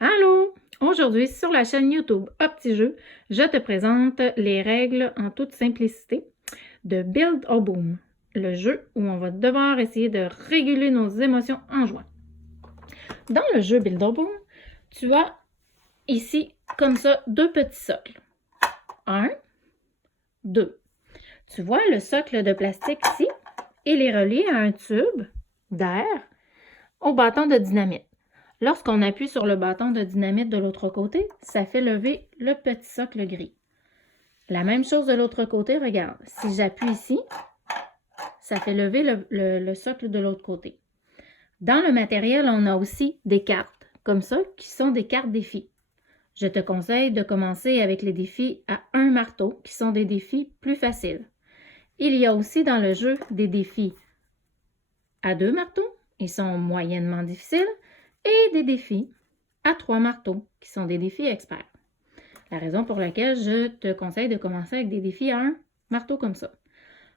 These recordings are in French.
Allô! Aujourd'hui, sur la chaîne YouTube Opti-Jeux, je te présente les règles en toute simplicité de Build or Boom, le jeu où on va devoir essayer de réguler nos émotions en jouant. Dans le jeu Build or Boom, tu as ici, comme ça, deux petits socles. Un, deux. Tu vois le socle de plastique ici? Il est relié à un tube d'air au bâton de dynamite. Lorsqu'on appuie sur le bâton de dynamite de l'autre côté, ça fait lever le petit socle gris. La même chose de l'autre côté, regarde. Si j'appuie ici, ça fait lever le socle de l'autre côté. Dans le matériel, on a aussi des cartes, comme ça, qui sont des cartes défis. Je te conseille de commencer avec les défis à un marteau, qui sont des défis plus faciles. Il y a aussi dans le jeu des défis à 2 marteaux, ils sont moyennement difficiles, et des défis à 3 marteaux, qui sont des défis experts. La raison pour laquelle je te conseille de commencer avec des défis à un marteau comme ça.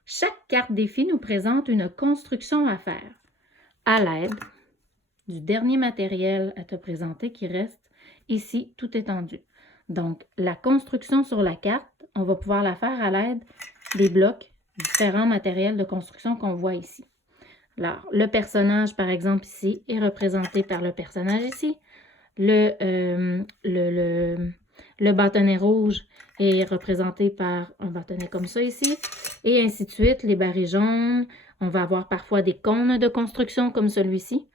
Chaque carte défi nous présente une construction à faire à l'aide du dernier matériel à te présenter qui reste ici tout étendu. Donc, la construction sur la carte, on va pouvoir la faire à l'aide des blocs, différents matériels de construction qu'on voit ici. Alors, le personnage, par exemple, ici, est représenté par le personnage ici. Le bâtonnet rouge est représenté par un bâtonnet comme ça ici. Et ainsi de suite, les barils jaunes. On va avoir parfois des cônes de construction comme celui-ci.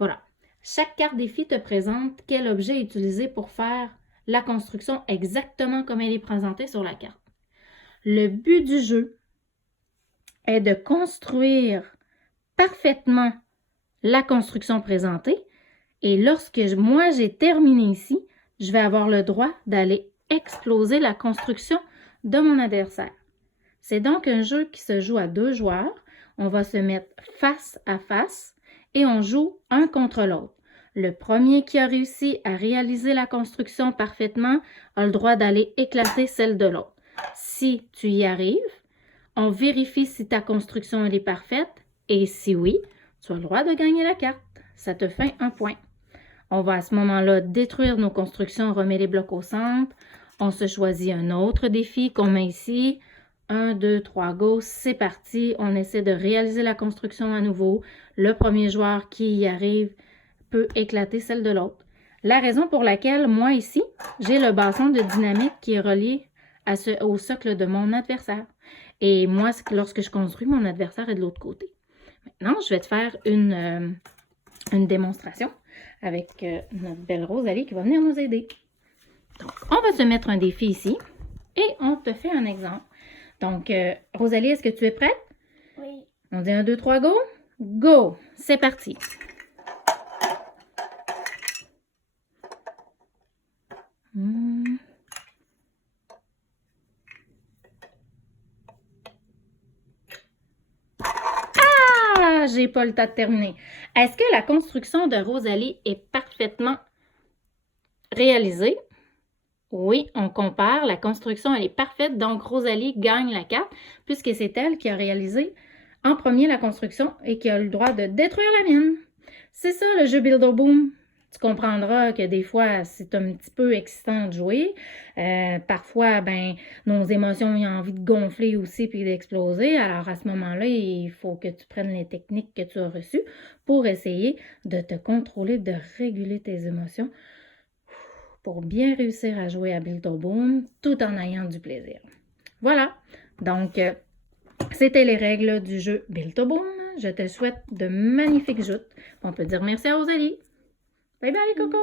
Voilà. Chaque carte défi te présente quel objet est utilisé pour faire la construction exactement comme elle est présentée sur la carte. Le but du jeu est de construire parfaitement la construction présentée et lorsque moi j'ai terminé ici, je vais avoir le droit d'aller exploser la construction de mon adversaire. C'est donc un jeu qui se joue à 2 joueurs. On va se mettre face à face et on joue un contre l'autre. Le premier qui a réussi à réaliser la construction parfaitement a le droit d'aller éclater celle de l'autre. Si tu y arrives, on vérifie si ta construction elle est parfaite. Et si oui, tu as le droit de gagner la carte. Ça te fait un point. On va à ce moment-là détruire nos constructions, on remet les blocs au centre. On se choisit un autre défi qu'on met ici. 1, 2, 3, go, c'est parti. On essaie de réaliser la construction à nouveau. Le premier joueur qui y arrive peut éclater celle de l'autre. La raison pour laquelle, moi ici, j'ai le bâton de dynamite qui est relié au socle de mon adversaire. Et moi, lorsque je construis, mon adversaire est de l'autre côté. Maintenant, je vais te faire une démonstration avec notre belle Rosalie qui va venir nous aider. Donc, on va se mettre un défi ici et on te fait un exemple. Donc, Rosalie, est-ce que tu es prête? Oui. On dit 1, 2, 3, go? Go! C'est parti! J'ai pas le temps de terminer. Est-ce que la construction de Rosalie est parfaitement réalisée? Oui, on compare. La construction, elle est parfaite. Donc, Rosalie gagne la carte puisque c'est elle qui a réalisé en premier la construction et qui a le droit de détruire la mienne. C'est ça le jeu Build or Boom. Tu comprendras que des fois, c'est un petit peu excitant de jouer. Parfois, ben, nos émotions ont envie de gonfler aussi puis d'exploser. Alors, à ce moment-là, il faut que tu prennes les techniques que tu as reçues pour essayer de te contrôler, de réguler tes émotions pour bien réussir à jouer à Build or Boom tout en ayant du plaisir. Voilà. Donc, c'était les règles du jeu Build or Boom. Je te souhaite de magnifiques joutes. On peut dire merci à Rosalie. Bye bye, Coco!